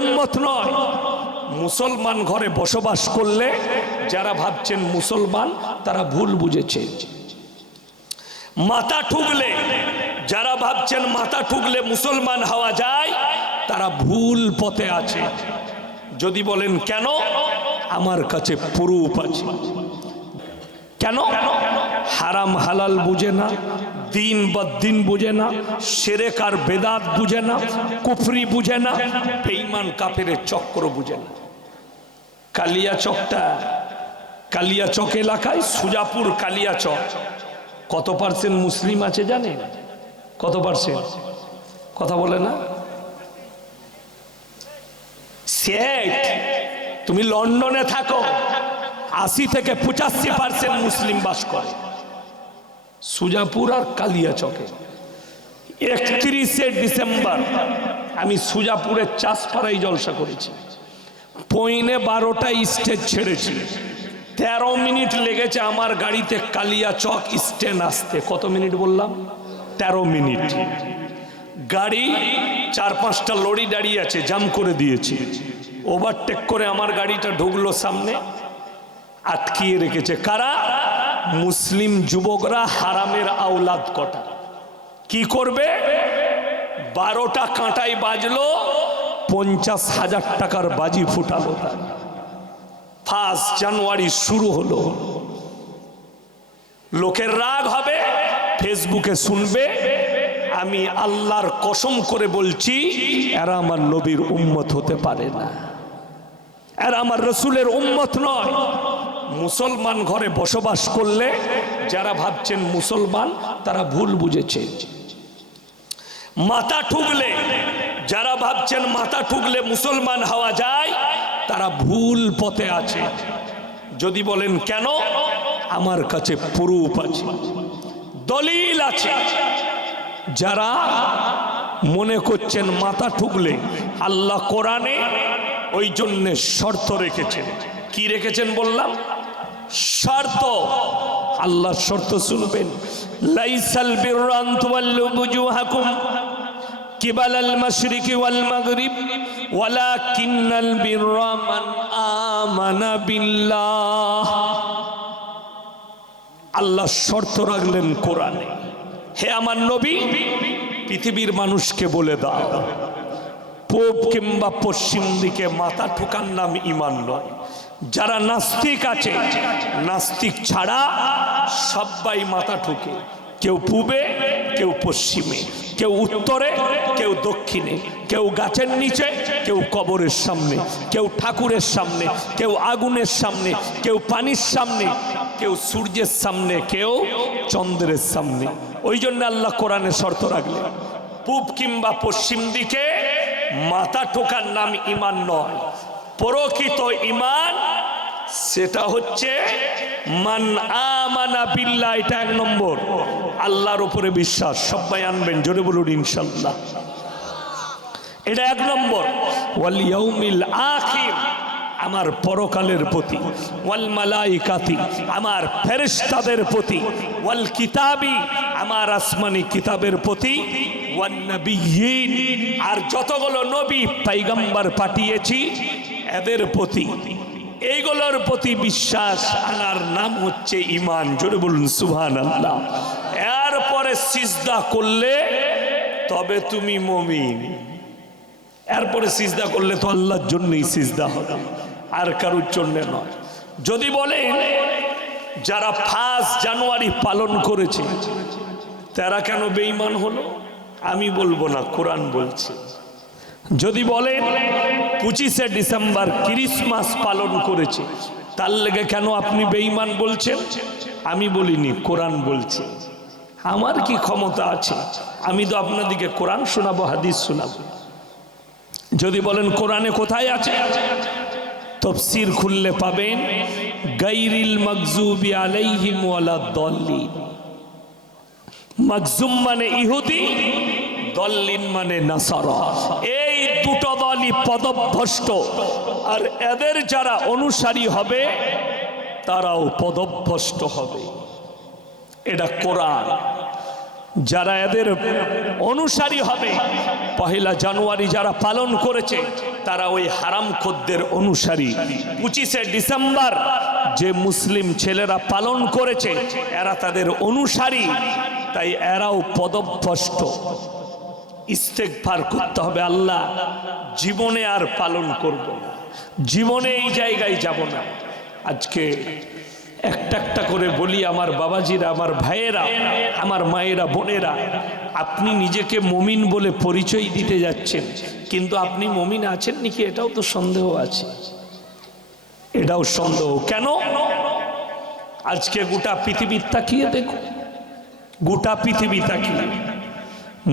উম্মত নয়। মুসলমান ঘরে বসবাস করলে যারা ভাবছেন মুসলমান তারা ভুল বুঝেছে। মাথা ঠুকলে যারা ভাবছেন মাথা ঠুকলে মুসলমান হওয়া যায় তারা ভুল পথে আছে। যদি বলেন কেন, আমার কাছে প্রুফ আছে। কেন? হারাম হালাল বুঝে না, দিন বদ্দিন বুঝে না, শিরক আর বেদাত বুঝে না, কুফরি বুঝে না, বেঈমান কাফেরের চক্র বুঝে না। কালিয়াচকটা, কালিয়াচক এলাকায় সুজাপুর কালিয়াচক কত পার্সেন্ট মুসলিম আছে জানেন? কত পার্সেন্ট? কথা বলে না। তুমি লন্ডনে থাকো, 80 থেকে 85% মুসলিম বাস করে। সুজাপুর আর কালিয়াচকে 31শে ডিসেম্বর আমি সুজাপুরের চাষপাড়ায় জলসা করেছি। 11:15 স্টেজ ছেড়েছি, 13 মিনিট লেগেছে আমার গাড়িতে কালিয়াচক স্ট্যান্ড আসতে। কত মিনিট বললাম? 13 মিনিট। গাড়ি 4-5টা লরি দাঁড়িয়ে আছে, জাম করে দিয়েছে। ওভারটেক করে আমার গাড়িটা ঢুকলো সামনে, আটকিয়ে রেখেছে কারা? মুসলিম যুবকরা, হারামের আওলাদ কটা। কি করবে? 12টা কাঁটায় বাজলো, 50,000 টাকার বাজি ফুটালো। 1 জানুয়ারি শুরু হলো। লোকের রাগ হবে, ফেসবুকে শুনবে। আমি আল্লাহর কসম করে বলছি, এরা আমার নবীর উম্মত হতে পারে না, এরা আমার রসুলের উম্মত নয়। মুসলমান ঘরে বসবাস করলে যারা ভাবছেন মুসলমান তারা ভুল বুঝেছে। মাথা ঠুকলে যারা ভাবছেন মাথা ঠুকলে মুসলমান হওয়া যায় তারা ভুল পথে আছে। যদি বলেন কেন, আমার কাছে প্রুফ আছে, দলিল আছে। যারা মনে করছেন মাথা ঠুকলে, আল্লাহ কোরআনে ওই জন্য শর্ত রেখেছেন। কি রেখেছেন বললাম? শর্ত। আল্লাহ শর্ত শুনবেন। লাইসাল বিররা আন তুওয়াল্লু বুজুহাকুম কিবালাল মাশরিকি ওয়াল মাগরিব ওয়ালাকিন্নাল বিররা মান আমানা বিল্লাহ। আল্লাহ শর্ত রাখলেন কোরআনে। হে আমার নবী, পৃথিবীর মানুষকে বলে দাও, পূব কিংবা পশ্চিম দিকে মাথা ঠুকার নাম ঈমান নয়। যারা নাস্তিক আছে, নাস্তিক ছাড়া সবাই মাথা ঠুকে। কেউ পূবে, কেউ পশ্চিমে, কেউ উত্তরে, কেউ দক্ষিণে, কেউ গাছের নিচে, কেউ কবরের সামনে, কেউ ঠাকুরের সামনে, কেউ আগুনের সামনে, কেউ পানির সামনে, কেউ সূর্যের সামনে, কেউ চন্দ্রের সামনে। ওই জন্য আল্লাহ কোরআনে শর্ত রাখলেন, পূব কিংবা পশ্চিম দিকে মাথা ঠোকার নাম ঈমান নয়। প্রকৃত ঈমান সেটা হচ্ছে মান আমানা বিল্লাহ। এটা 1 নম্বর, আল্লাহর উপরে বিশ্বাস। সবাই আনবেন, জোরে বলুন ইনশাআল্লাহ। এটা 1 নম্বর। ওয়াল ইয়াউমিল আখির, আমার পরকালের প্রতি। ওয়াল মালাইকাতি, আমার ফেরেশতাদের প্রতি। ওয়াল কিতাবি, আমার আসমানি কিতাবের প্রতি। ওয়ান নবিয়্যিন, আর যতগুলো নবী পয়গম্বর পাঠিয়েছি এদের প্রতি। এইগুলোর প্রতি বিশ্বাস আনার নাম হচ্ছে ঈমান। জোরে বলুন সুবহানাল্লাহ। এরপরে সিজদা করলে তবে তুমি মুমিন। এরপরে সিজদা করলে তো আল্লাহর জন্যই সিজদা হবে, আর কারোর জন্য নয়। যদি বলেন যারা 1 জানুয়ারি পালন করেছে তারা কেন বেঈমান হলো, আমি বলবো না, কোরআন বলছে। যদি বলেন 25শে ডিসেম্বর ক্রিসমাস পালন করেছে, তার লেগে কেন আপনি বেঈমান বলছেন, আমি বলিনি, কোরআন বলছে। আমার কি ক্ষমতা আছে? আমি তো আপনাদেরকে কোরআন শোনাবো, হাদিস শোনাবো। যদি বলেন কোরআনে কোথায় আছে, তাফসীর খুললে পাবেন গায়রিল মাগযুবি আলাইহিম ওয়ালাদ-দাল্লিন। মাগযুম মানে ইহুদি, দল্লিন মানে নাসারা। এই দুটো দলই পদভ্রষ্ট, আর এদের যারা অনুসারী হবে তারাও পদভ্রষ্ট হবে। এটা কোরআন। যারা এদের অনুসারী হবে, পহেলা জানুয়ারি যারা পালন করেছে তারা ওই হারামখোরদের অনুসারী। 25শে ডিসেম্বর যে মুসলিম ছেলেরা পালন করেছে এরা তাদের অনুসারী, তাই এরাও পদভ্রষ্ট। ইস্তেগফার করতে হবে, আল্লাহ জীবনে আর পালন করব না, জীবনে এই জায়গায় যাব না। আজকে একটা একটা করে বলি, আমার বাবাজিরা, আমার ভাইয়েরা, আমার মায়েরা, বোনেরা, আপনি নিজেকে মুমিন বলে পরিচয় দিতে যাচ্ছেন, কিন্তু আপনি মুমিন আছেন নাকি এটাও তো সন্দেহ আছে। এটাও সন্দেহ। কেন? আজকে গোটা পৃথিবী তাকিয়ে দেখো, গোটা পৃথিবী তাকিয়ে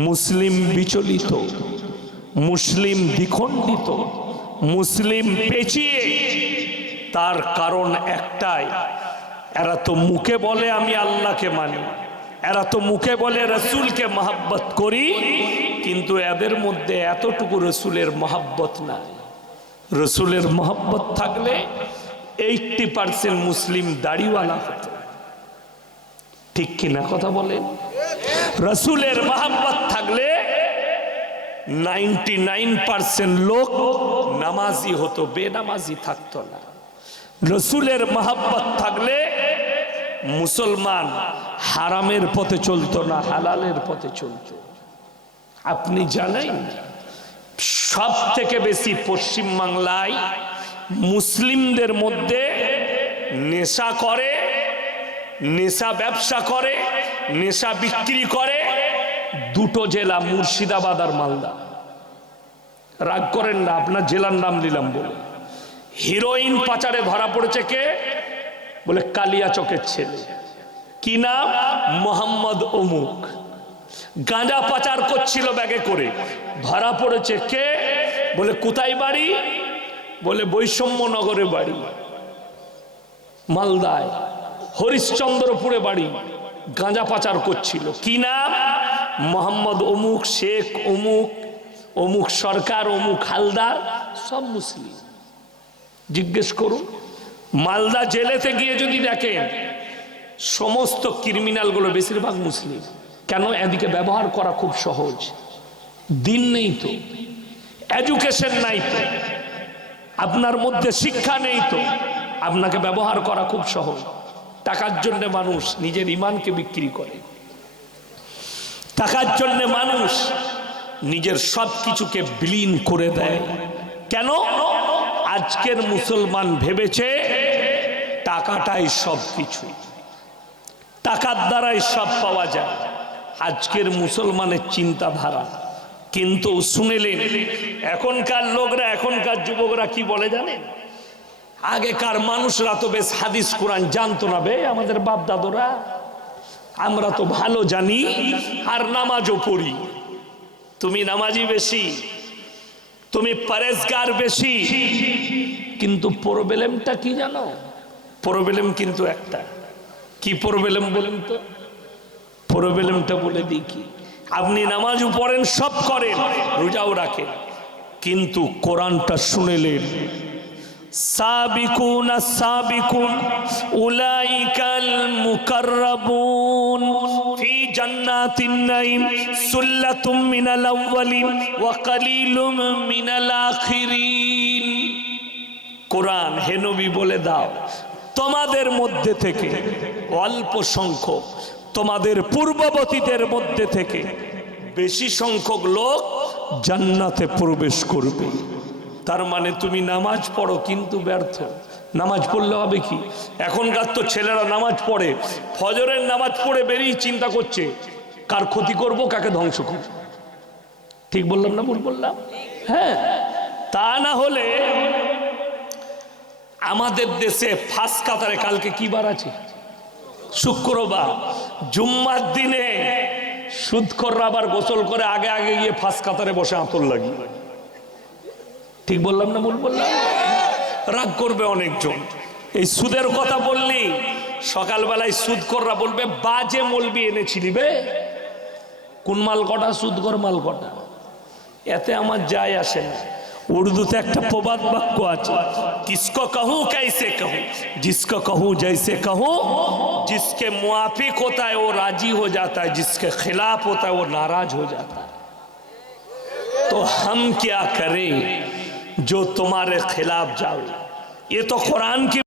মুসলিম বিচলিত, মুসলিম দ্বিখণ্ডিত, মুসলিম পেঁচিয়ে। তার কারণ একটাই, এরা তো মুখে বলে আমি আল্লাহকে মানি, এরা তো মুখে বলে রসুলকে মহব্বত করি, কিন্তু এদের মধ্যে এতটুকু রসুলের মহব্বত নাই। রসুলের মহব্বত থাকলে 80% মুসলিম দাড়িওয়ালা হতো। ঠিক কিনা কথা বলেন? রসুলের মহব্বত থাকলে 99% লোক নামাজি হতো, বেনামাজি থাকতো না। রসুলের মহব্বত থাকলে মুসলমান হারামের পথে চলতো না, হালালের পথে চলতো। আপনি জানেন সব থেকে বেশি পশ্চিম বাংলায় মুসলিমদের মধ্যে নেশা করে, নেশা ব্যবসা করে, নেশা বিক্রি করে দুটো জেলা, মুর্শিদাবাদ আর মালদা। রাগ করেন না, আপনার জেলার নাম নিলাম বলে। হিরোইন পাচারে ধরা পড়েছে কে? বলে কালিয়াচকের ছেলে। কি নাম? মোহাম্মদ অমুক। গাঁজা পাচার করছিল ব্যাগে করে, ধরা পড়েছে কে? বলে কোথায় বাড়ি? বলে বৈষম্যনগরে বাড়ি, মালদায় হরিশ্চন্দ্রপুরে বাড়ি। গাঁজা পাচার করছিল। কি নাম? মোহাম্মদ অমুক, শেখ অমুক, অমুক সরকার, অমুক হালদার, সব মুসলিম। জিজ্ঞেস করুন, মালদা জেলেতে গিয়ে যদি দেখেন সমস্ত ক্রিমিনালগুলো বেশিরভাগ মুসলিম। কেন? এদিকে ব্যবহার করা খুব সহজ, দিন নেই তো, এডুকেশন নাই তো, আপনার মধ্যে শিক্ষা নেই তো, আপনাকে ব্যবহার করা খুব সহজ। টাকার জন্য মানুষ নিজের ইমানকে বিক্রি করে, টাকার জন্য মানুষ নিজের সব কিছুকে বিলীন করে দেয়। কেন? আজকের মুসলমান ভেবেছে টাকাটাই সব কিছু, টাকার দ্বারাই সব পাওয়া যায়। আজকের মুসলমানের চিন্তাধারা। কিন্তু শুনেলেন এখনকার লোকরা, এখনকার যুবকরা কি বলে জানেন? আগেকার মানুষরা তো বেশ হাদিস কোরআন জানতো না বে, আমাদের বাপ দাদুরা। আমরা তো ভালো জানি আর নামাজও পড়ি। তুমি নামাজি বেশি, তুমি পরেজগার বেশি, কিন্তু প্রবলেমটা কি জানো? প্রবলেম কিন্তু একটা। কি প্রবলেম বলেন তো? প্রবলেমটা বলে দিই কি, আপনি নামাজও পড়েন, সব করেন, রোজাও রাখেন, কিন্তু কোরআনটা শুনেলেন সাবিকুন সাবিকুন উলাইকাল মুকাররাবুন ফি জান্নাতিন নাঈম সুল্লাতুম মিনাল আউয়ালিন ওয়া কালিলুম মিনাল আখিরিন। কোরআন হে নবী বলে দাও, তোমাদের মধ্যে থেকে অল্প সংখ্যক, তোমাদের পূর্ববর্তীদের মধ্যে থেকে বেশি সংখ্যক লোক জান্নাতে প্রবেশ করবে। তার মানে তুমি নামাজ পড়ো কিন্তু ব্যর্থ। নামাজ পড়লে হবে কি? এখনকার তো ছেলেরা নামাজ পড়ে, ফজরের নামাজ পড়ে বেরিয়ে চিন্তা করছে কার ক্ষতি করব, কাকে ধ্বংস করব। ঠিক বললাম না ভুল বললাম? হ্যাঁ, তা না হলে আমাদের দেশে ফার্স্ট কাতারে কালকে কি বার আছে? শুক্রবার। জুম্মার দিনে সুদখোররা আবার গোসল করে আগে আগে গিয়ে ফার্স্ট কাতারে বসে আতর লাগিয়ে। ঠিক বললাম না ভুল বললাম? রাগ করবে অনেকজন এই সুদের কথা বললি। সকালবেলায় সুদখোররা বলবে বাজে মলবি এনেছিলি বে, কোন মাল কটা? সুদখোর মাল কটা? এতে আমার যায় আসে না। उर्दूতে একটা প্রবাদ বাক্য আছে, किसको कहूं कैसे कहूं, जिसको कहूं जैसे कहूं, जिसके मुआफिक होता है वो राजी हो जाता है, जिसके खिलाफ होता है वो नाराज हो जाता है। तो हम क्या करें जो तुम्हारे खिलाफ जाओ। ये तो कुरान की